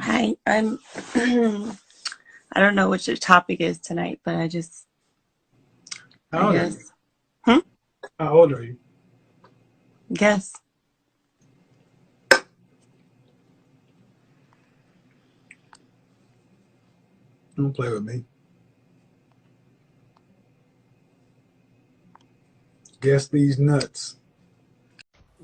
Hi, I'm I don't know what your topic is tonight, but I How old are you? guess, hmm? How old are you? Guess. Don't play with me. Guess these nuts.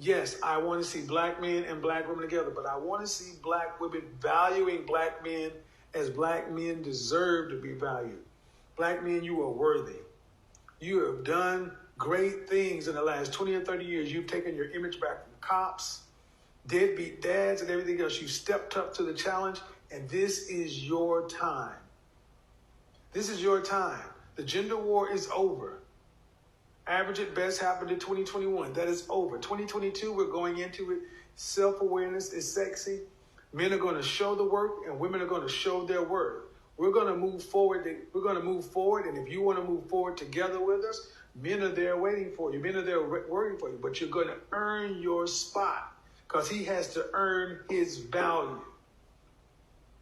Yes, I want to see black men and black women together, but I want to see black women valuing black men as black men deserve to be valued. Black men, you are worthy. You have done great things in the last 20 or 30 years. You've taken your image back from cops, deadbeat dads, and everything else. You stepped up to the challenge, and this is your time. This is your time. The gender war is over. Average at best happened in 2021. That is over. 2022, we're going into it. Self-awareness is sexy. Men are going to show the work and women are going to show their worth. We're going to move forward. We're going to move forward. And if you want to move forward together with us, men are there waiting for you. Men are there waiting for you. But you're going to earn your spot because he has to earn his value.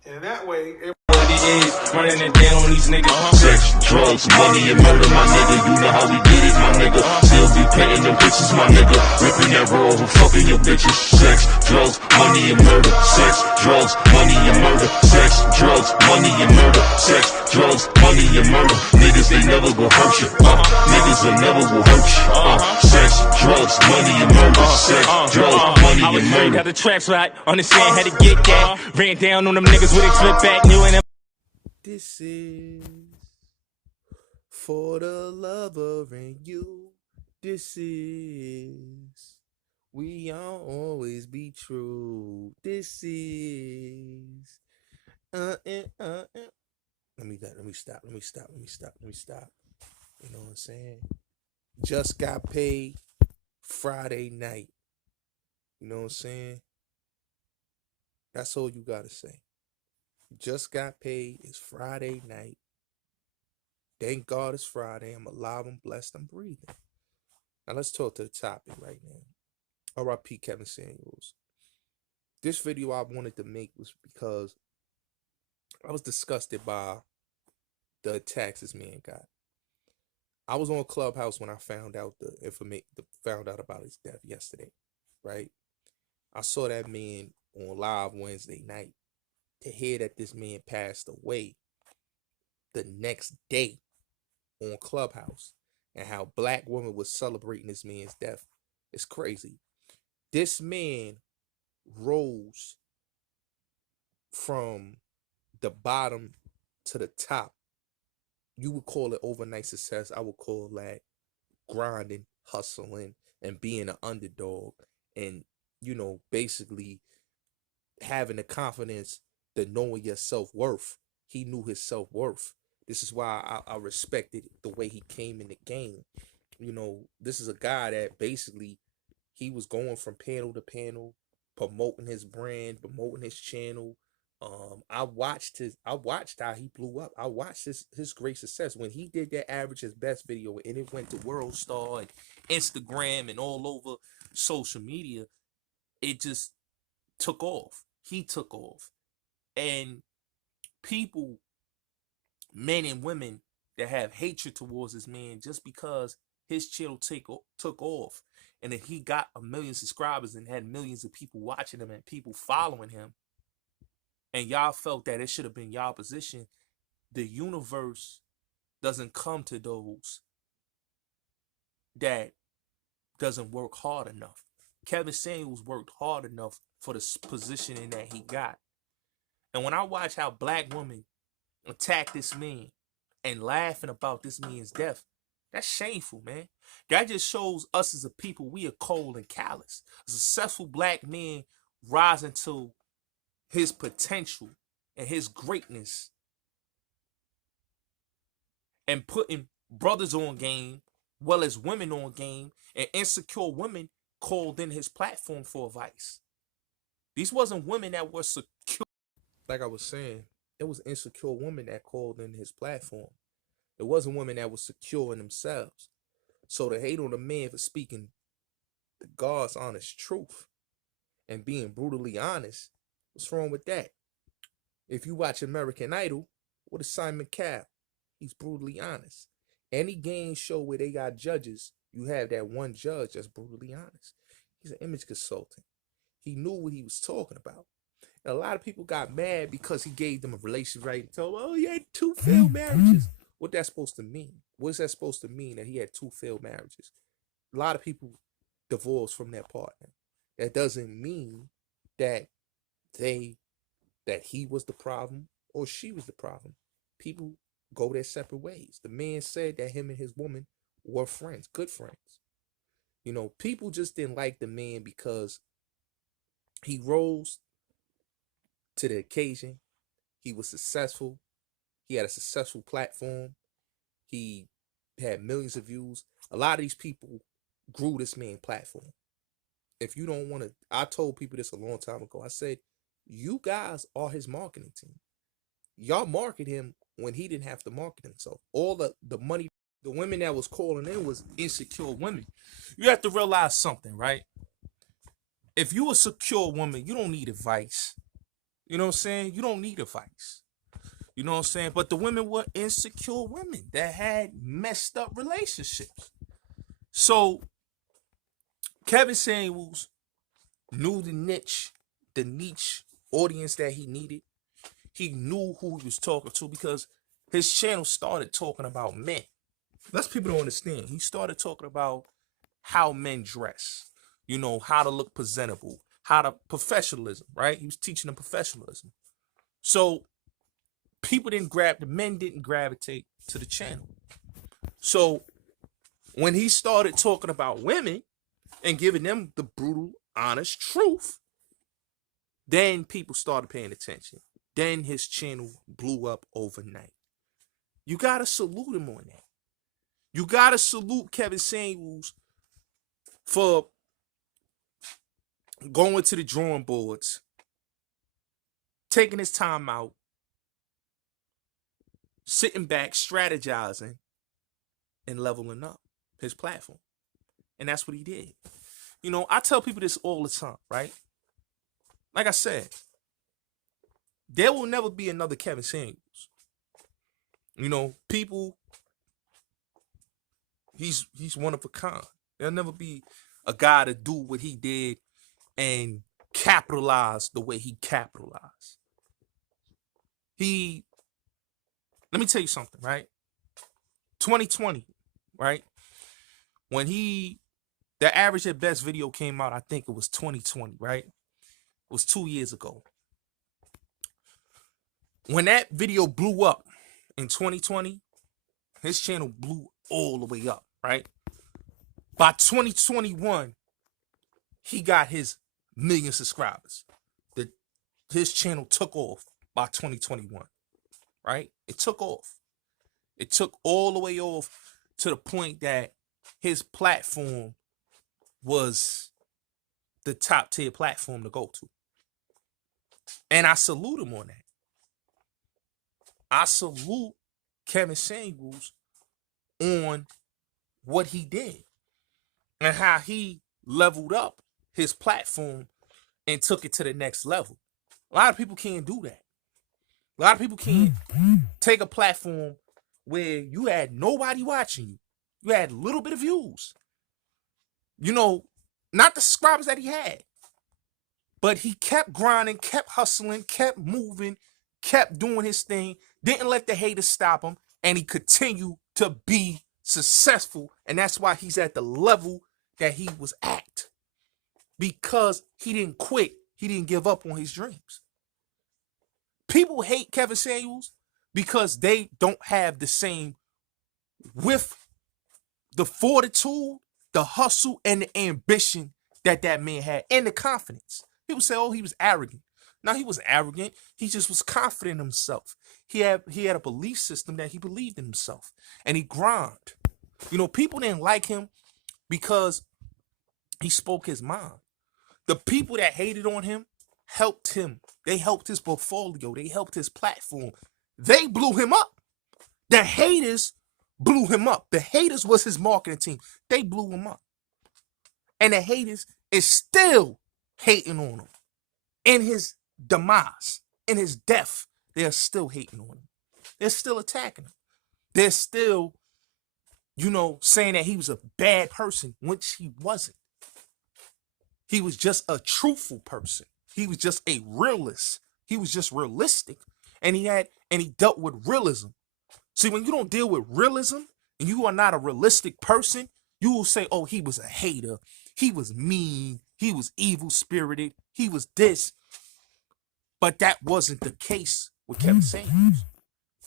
And in that way, what it is, running it down on these niggas. Sex, drugs, money, and murder, my nigga. You know how we did it, my nigga. Still be paying them bitches, my nigga. Ripping that raw, who fucking your bitches. Sex, drugs, money, and murder. Sex, drugs, money, and murder. Sex, drugs, money, and murder. Sex, drugs, money, and murder. Niggas, they never go hurt you. Niggas, they never will hurt you. Sex, drugs, money, and murder. Sex, drugs, money, and murder. Got the traps right, understand how to get that. Ran down on them niggas with a flip back, new and This is for the lover and you. This is we always be true. This is Let me stop. You know what I'm saying? Just got paid Friday night. You know what I'm saying? That's all you gotta say. Just got paid. It's Friday night. Thank God it's Friday. I'm alive, I'm blessed, I'm breathing. Now let's talk to the topic right now. R.I.P. Kevin Samuels. This video I wanted to make was because I was disgusted by the attacks this man got. I was on Clubhouse when I found out found out about his death yesterday, right? I saw that man on live Wednesday night. To hear that this man passed away the next day on Clubhouse and how black women was celebrating this man's death, it's crazy. This man rose from the bottom to the top. You would call it overnight success. I would call that grinding, hustling, and being an underdog, and basically having the confidence that knowing your self-worth. He knew his self-worth. This is why I respected the way he came in the game. This is a guy that basically he was going from panel to panel, promoting his brand, promoting his channel. I watched how he blew up. I watched his great success when he did that average his best video and it went to World Star and Instagram and all over social media. It just took off. He took off, and people, men and women, that have hatred towards this man just because his channel took off and that he got 1 million subscribers and had millions of people watching him and people following him, and y'all felt that it should have been y'all position. The universe doesn't come to those that doesn't work hard enough. Kevin Samuels worked hard enough for the positioning that he got. And when I watch how black women attack this man and laughing about this man's death, that's shameful, man. That just shows us as a people, we are cold and callous. A successful black man rising to his potential and his greatness and putting brothers on game, well as women on game, and insecure women called in his platform for advice. These wasn't women that were secure. Like I was saying, it was insecure women that called in his platform. It wasn't women that was secure in themselves. So to hate on a man for speaking the God's honest truth and being brutally honest, what's wrong with that? If you watch American Idol, what is Simon Cowell? He's brutally honest. Any game show where they got judges, you have that one judge that's brutally honest. He's an image consultant. He knew what he was talking about. And a lot of people got mad because he gave them a relationship, right? And told them, oh, he had 2 failed marriages. What that's supposed to mean? What is that supposed to mean that he had 2 failed marriages? A lot of people divorced from their partner. That doesn't mean that he was the problem or she was the problem. People go their separate ways. The man said that him and his woman were friends, good friends. You know, people just didn't like the man because he rose to the occasion. He was successful. He had a successful platform. He had millions of views. A lot of these people grew this man's platform. If you don't want to, I told people this a long time ago. I said, you guys are his marketing team. Y'all market him when he didn't have to market himself. All the money, the women that was calling in was insecure women. You have to realize something, right? If you a secure woman, you don't need advice. You know what I'm saying? You don't need advice. You know what I'm saying? But the women were insecure women that had messed up relationships. So Kevin Samuels knew the niche audience that he needed. He knew who he was talking to because his channel started talking about men. That's people don't understand. He started talking about how men dress, you know, how to look presentable, how to professionalism, right? He was teaching them professionalism. So the men didn't gravitate to the channel. So when he started talking about women and giving them the brutal, honest truth, then people started paying attention. Then his channel blew up overnight. You got to salute him on that. You got to salute Kevin Samuels for going to the drawing boards, taking his time out, sitting back, strategizing, and leveling up his platform. And that's what he did. You know, I tell people this all the time, right? Like I said, there will never be another Kevin Samuels. You know, people, he's one of a kind. There'll never be a guy to do what he did and capitalize the way he capitalized. Let me tell you something, right? 2020, right? When the Average at Best video came out, I think it was 2020, right? It was 2 years ago. When that video blew up in 2020, his channel blew all the way up, right? By 2021, he got his 1 million subscribers. His channel took off by 2021, right? It took off. It took all the way off to the point that his platform was the top tier platform to go to. And I salute him on that. I salute Kevin Samuels on what he did and how he leveled up his platform and took it to the next level. A lot of people can't do that. A lot of people can't take a platform where you had nobody watching you. You had a little bit of views. You know, not the subscribers that he had. But he kept grinding, kept hustling, kept moving, kept doing his thing, didn't let the haters stop him, and he continued to be successful. And that's why he's at the level that he was at. Because he didn't quit. He didn't give up on his dreams. People hate Kevin Samuels because they don't have the same with the fortitude, the hustle, and the ambition that man had, and the confidence. People say, oh, he was arrogant. No, he was arrogant. He just was confident in himself. He had a belief system that he believed in himself, and he grind. You know, people didn't like him because he spoke his mind. The people that hated on him helped him. They helped his portfolio. They helped his platform. They blew him up. The haters blew him up. The haters was his marketing team. They blew him up. And the haters is still hating on him in his demise, in his death, they're still hating on him. They're still attacking him. They're still, saying that he was a bad person, which he wasn't. He was just a truthful person. He was just a realist. He was just realistic. And he dealt with realism. See, when you don't deal with realism and you are not a realistic person, you will say, oh, he was a hater. He was mean. He was evil spirited. He was this. But that wasn't the case with Kevin Samuels.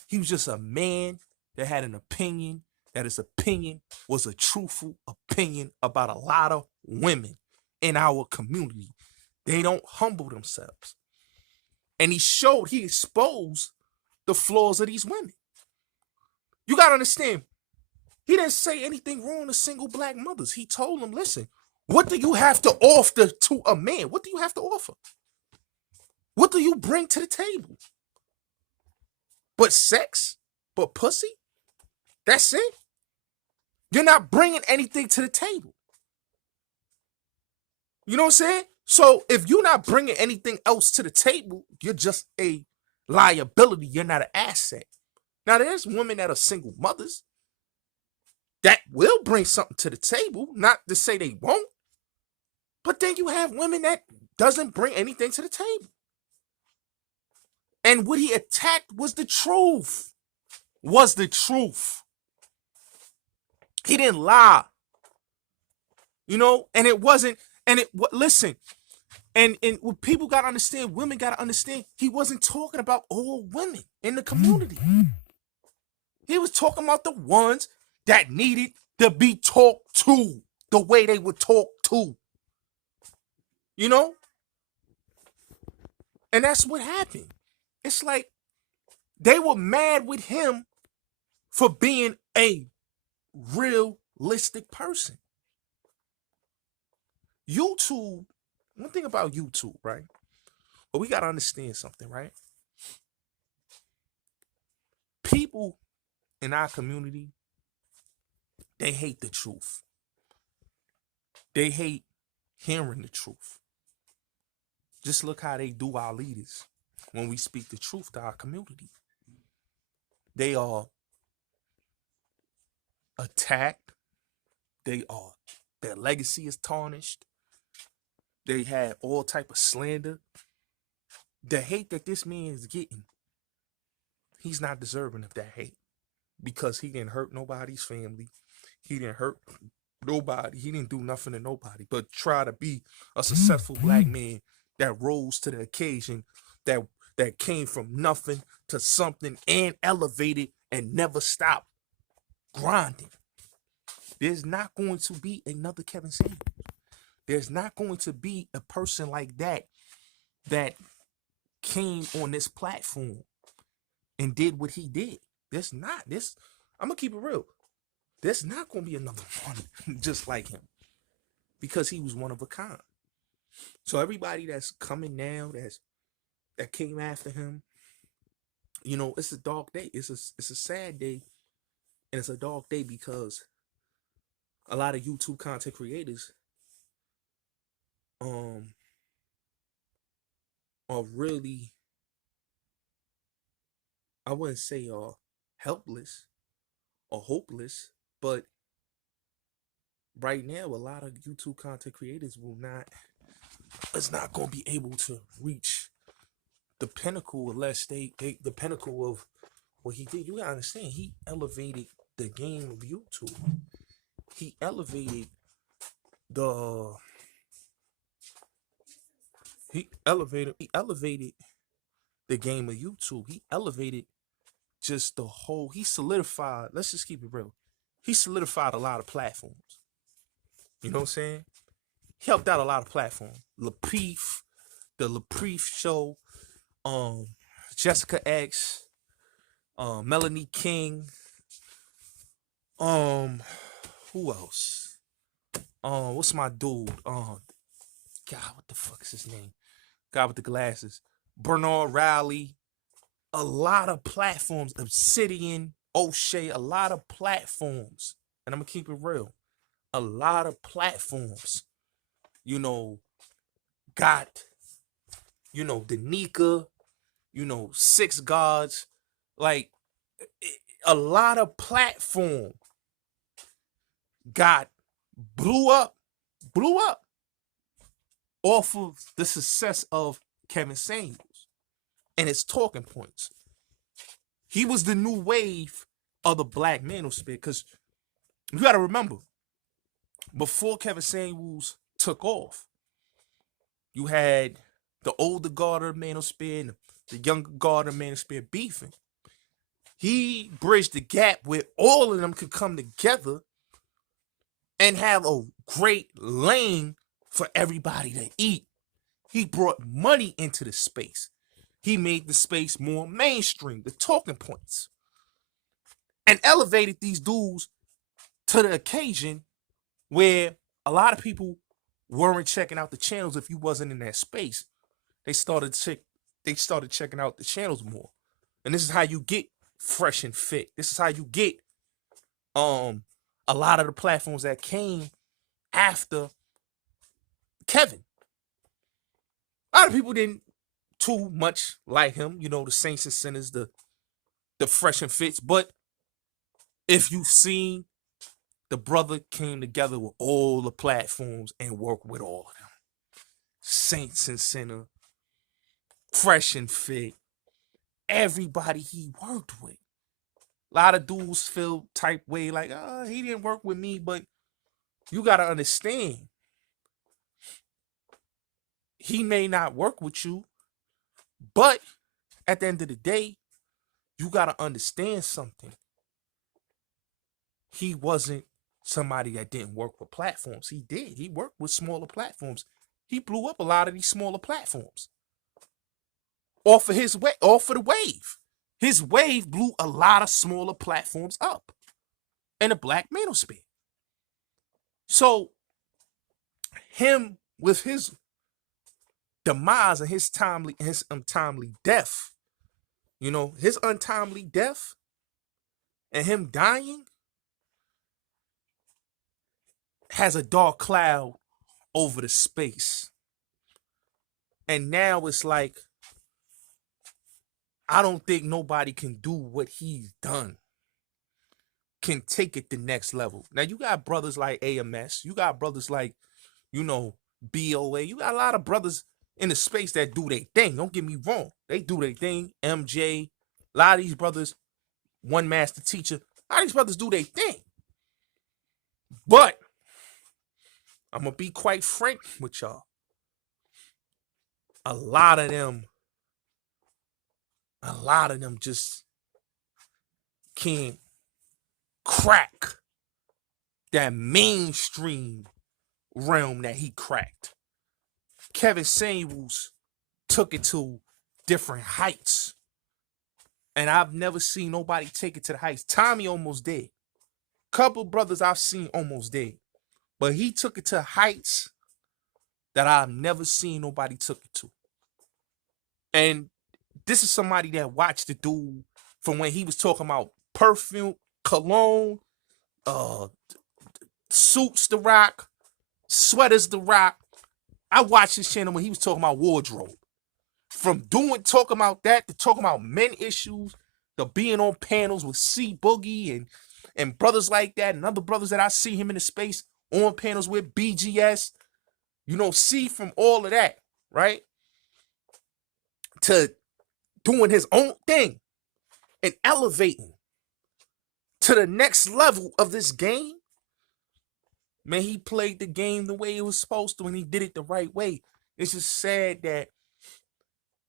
He was just a man that had an opinion, that his opinion was a truthful opinion about a lot of women in our community. They don't humble themselves. And he exposed the flaws of these women. You got to understand, he didn't say anything wrong to single black mothers. He told them, listen, what do you have to offer to a man? What do you have to offer? What do you bring to the table? But sex? But pussy? That's it? You're not bringing anything to the table. You know what I'm saying? So if you're not bringing anything else to the table, you're just a liability. You're not an asset. Now, there's women that are single mothers that will bring something to the table, not to say they won't. But then you have women that doesn't bring anything to the table. And what he attacked was the truth. He didn't lie. And it wasn't, listen, and what people got to understand, women got to understand, he wasn't talking about all women in the community. He was talking about the ones that needed to be talked to the way they would talk to. And that's what happened. It's like they were mad with him for being a realistic person. YouTube, one thing about YouTube, right? But we got to understand something, right? People in our community, they hate the truth. They hate hearing the truth. Just look how they do our leaders when we speak the truth to our community. They are attacked. Their legacy is tarnished. They have all type of slander. The hate that this man is getting, he's not deserving of that hate because he didn't hurt nobody's family. He didn't hurt nobody. He didn't do nothing to nobody but try to be a successful black man that rose to the occasion, that came from nothing to something and elevated and never stopped grinding. There's not going to be another Kevin Samuels. There's not going to be a person like that came on this platform and did what he did. I'm going to keep it real. There's not going to be another one just like him because he was one of a kind. So everybody that's coming now, that came after him, it's a dark day. It's a sad day, and it's a dark day because a lot of YouTube content creators are really, I wouldn't say helpless or hopeless, but right now a lot of YouTube content creators is not going to be able to reach the pinnacle unless the pinnacle of what he did. You gotta understand, he elevated the game of YouTube. He elevated the game of YouTube. He elevated just he solidified, let's just keep it real. He solidified a lot of platforms. You know what I'm saying? He helped out a lot of platforms. The Lapreef Show, Jessica X, Melanie King, who else? What's my dude? God, what the fuck is his name? Guy with the glasses. Bernard Rowley. A lot of platforms. Obsidian, O'Shea, a lot of platforms. And I'm gonna keep it real. A lot of platforms, got, Danica, Six Gods, like a lot of platform got blew up off of the success of Kevin Samuels and his talking points. He was the new wave of the black manosphere, because you got to remember, before Kevin Samuels took off, you had the older guard of manosphere and the younger guard of manosphere beefing. He bridged the gap where all of them could come together and have a great lane for everybody to eat. He brought money into the space. He made the space more mainstream, the talking points, and elevated these dudes to the occasion where a lot of people weren't checking out the channels if you wasn't in that space. They started checking out the channels more. And this is how you get Fresh and Fit. This is how you get a lot of the platforms that came after Kevin. A lot of people didn't too much like him, the Saints and Sinners, the Fresh and Fits. But if you've seen, the brother came together with all the platforms and worked with all of them. Saints and Sinner, Fresh and Fit, everybody he worked with. A lot of dudes feel type way like, he didn't work with me, but you got to understand, he may not work with you, but at the end of the day, you got to understand something. He wasn't somebody that didn't work with platforms. He did. He worked with smaller platforms. He blew up a lot of these smaller platforms off of the wave. His wave blew a lot of smaller platforms up in the black manosphere. So him with his demise and his untimely death, his untimely death and him dying has a dark cloud over the space. And now it's like, I don't think nobody can do what he's done, can take it the next level. Now, you got brothers like AMS. You got brothers like, BOA. You got a lot of brothers in the space that do their thing. Don't get me wrong. They do their thing. MJ. A lot of these brothers, One Master Teacher. A lot of these brothers do their thing. But I'm going to be quite frank with y'all. A lot of them just can't crack that mainstream realm that he cracked. Kevin Samuels took it to different heights. And I've never seen nobody take it to the heights. Tommy almost did. Couple brothers I've seen almost did. But he took it to heights that I've never seen nobody took it to. And this is somebody that watched the dude from when he was talking about perfume, cologne, suits to rock, sweaters to rock. I watched his channel when he was talking about wardrobe. From talking about that to talking about men issues, to being on panels with C Boogie and brothers like that, and other brothers that I see him in the space on panels with, BGS. See from all of that, right? To doing his own thing and elevating to the next level of this game. Man, he played the game the way it was supposed to, and he did it the right way. It's just sad that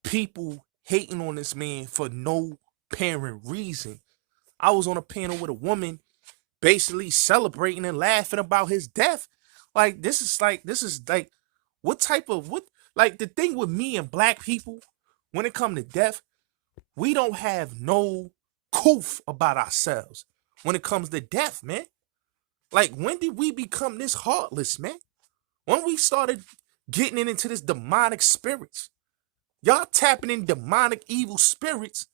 people hating on this man for no apparent reason. I was on a panel with a woman basically celebrating and laughing about his death. This is like, the thing with me and black people, when it comes to death, we don't have no coof about ourselves when it comes to death, man. Like, when did we become this heartless, man? When we started getting into this demonic spirits. Y'all tapping in demonic evil spirits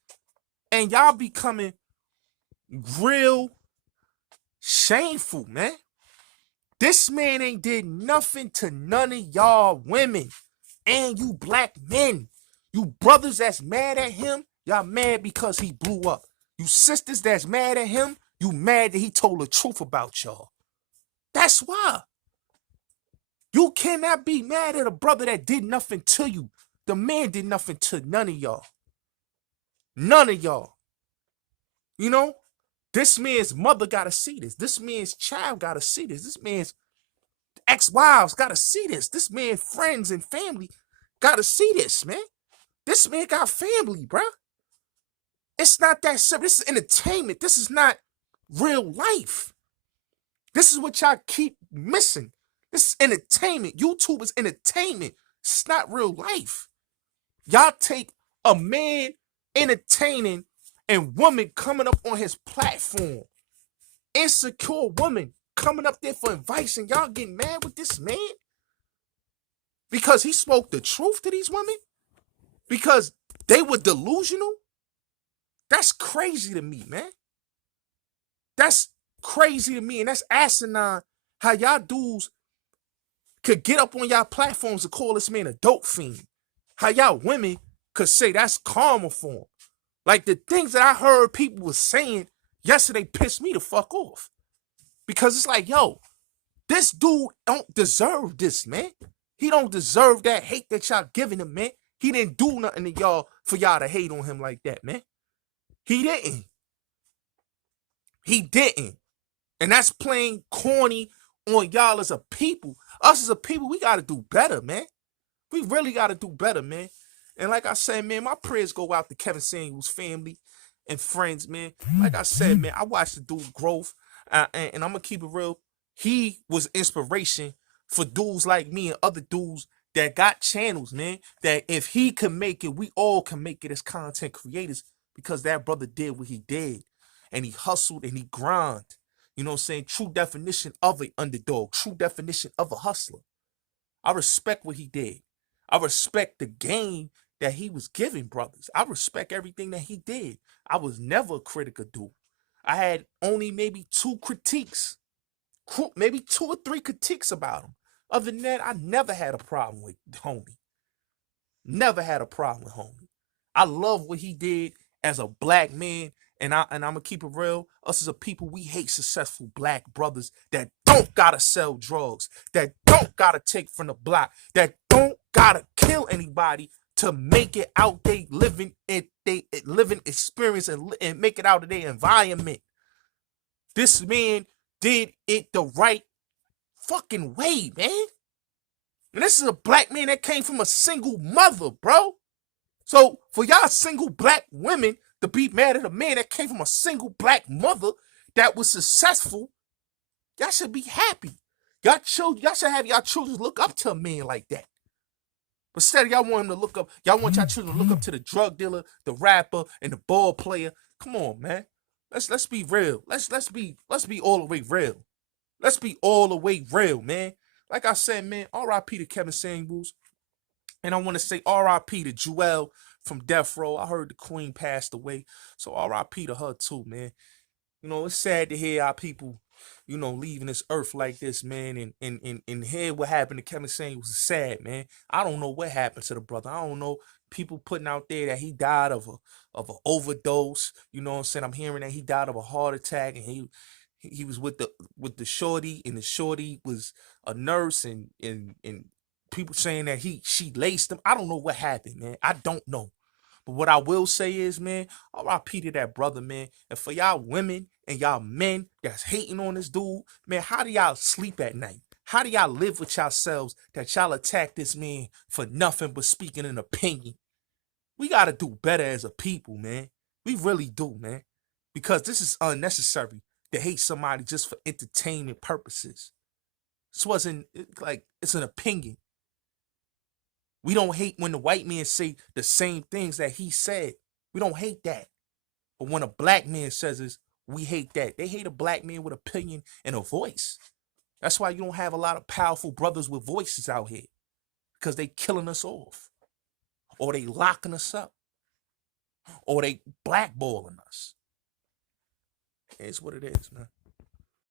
and y'all becoming real shameful, man. This man ain't did nothing to none of y'all women and you black men. You brothers that's mad at him, y'all mad because he blew up. You sisters that's mad at him, you mad that he told the truth about y'all. That's why. You cannot be mad at a brother that did nothing to you. The man did nothing to none of y'all. None of y'all. You know? This man's mother gotta see this. This man's child gotta see this. This man's ex-wives gotta see this. This man's friends and family gotta see this, man. This man got family, bruh. It's not that simple. This is entertainment. This is not real life. This is what y'all keep missing. This is entertainment. YouTube is entertainment. It's not real life. Y'all take a man entertaining and woman coming up on his platform. Insecure woman coming up there for advice and y'all getting mad with this man? Because he spoke the truth to these women? Because they were delusional? That's crazy to me, man. That's crazy to me, and that's asinine how y'all dudes could get up on y'all platforms and call this man a dope fiend. How y'all women could say that's karma for him. Like the things that I heard people was saying yesterday pissed me the fuck off. Because it's like, yo, this dude don't deserve this, man. He don't deserve that hate that y'all giving him, man. He didn't do nothing to y'all for y'all to hate on him like that, man. He didn't. He didn't. And that's playing corny on y'all as a people. Us as a people, we got to do better, man. We really got to do better, man. And like I said, man, my prayers go out to Kevin Samuel's family and friends, man. Like I said, man, I watched the dude growth, and I'm going to keep it real. He was inspiration for dudes like me and other dudes that got channels, man, that if he can make it, we all can make it as content creators because that brother did what he did. And he hustled and he grind. You know what I'm saying? True definition of an underdog. True definition of a hustler. I respect what he did. I respect the game that he was giving brothers. I respect everything that he did. I was never a critic of dude. I had only maybe 2 critiques. Maybe 2 or 3 critiques about him. Other than that, I never had a problem with homie. Never had a problem with homie. I love what he did as a black man. And I'm gonna keep it real. Us as a people, we hate successful black brothers that don't gotta sell drugs, that don't gotta take from the block, that don't gotta kill anybody to make it out they living experience and make it out of their environment. This man did it the right fucking way, man. And this is a black man that came from a single mother, bro. So for y'all single black women to be mad at a man that came from a single black mother that was successful, y'all should be happy. Y'all should have y'all children look up to a man like that. But instead, y'all want him to look up, y'all want y'all children to look up to the drug dealer, the rapper, and the ball player. Come on, man. Let's be real. Let's be all the way real. Let's be all the way real, man. Like I said, man, R.I.P. to Kevin Samuels. And I want to say R.I.P. to Jewel from Death Row. I heard the Queen passed away. So R.I.P. to her too, man. You know, it's sad to hear our people, you know, leaving this earth like this, man. And hear what happened to Kevin Samuels was sad, man. I don't know what happened to the brother. I don't know. People putting out there that he died of an overdose. You know what I'm saying? I'm hearing that he died of a heart attack and he was with the shorty, and the shorty was a nurse, and people saying that she laced him. I don't know what happened, man. I don't know. But what I will say is, man, R.I.P. to that brother, man. And for y'all women and y'all men that's hating on this dude, man, how do y'all sleep at night? How do y'all live with yourselves that y'all attack this man for nothing but speaking an opinion? We got to do better as a people, man. We really do, man. Because this is unnecessary to hate somebody just for entertainment purposes. This wasn't like, it's an opinion. We don't hate when the white man say the same things that he said. We don't hate that. But when a black man says this, we hate that. They hate a black man with opinion and a voice. That's why you don't have a lot of powerful brothers with voices out here. Because they killing us off. Or they locking us up. Or they blackballing us. It's what it is, man.